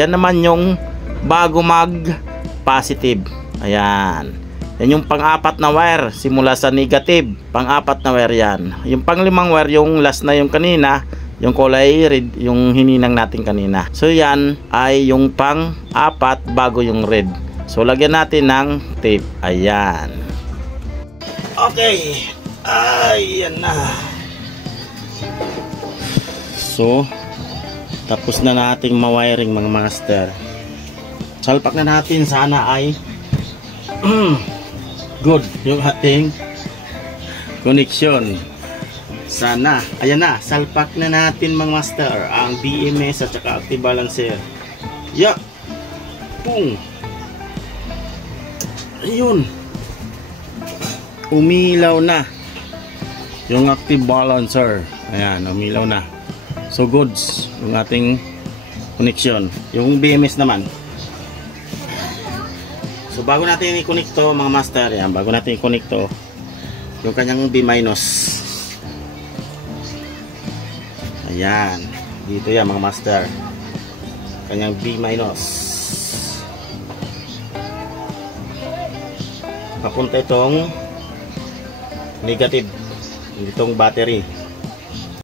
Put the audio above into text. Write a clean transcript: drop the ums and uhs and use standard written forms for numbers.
Yan naman yung bago mag positive. Ayan. Yan yung pang-apat na wire, simula sa negative. Pang-apat na wire yan. Yung pang-limang wire, yung last na yung kanina, yung kulay red, yung hininang natin kanina. So yan ay yung pang-apat bago yung red. So lagyan natin ng tape. Ayan. Okay. Ayan na. So tapos na nating ma-wiring mga master. Salpak na natin, sana ay good yung ating connection. Sana. Ayan na, salpak na natin mga master ang BMS at saka active balancer. Yeah. Pung. Ayun. Umilaw na yung active balancer. Ayan, umilaw na. So goods yung ating connection. Yung BMS naman. So bago natin i-connect to mga master, yan, bago natin i-connect to yung kanyang B-. Ayan, dito yan mga master. Kanyang B-. Papunta itong negative, itong battery.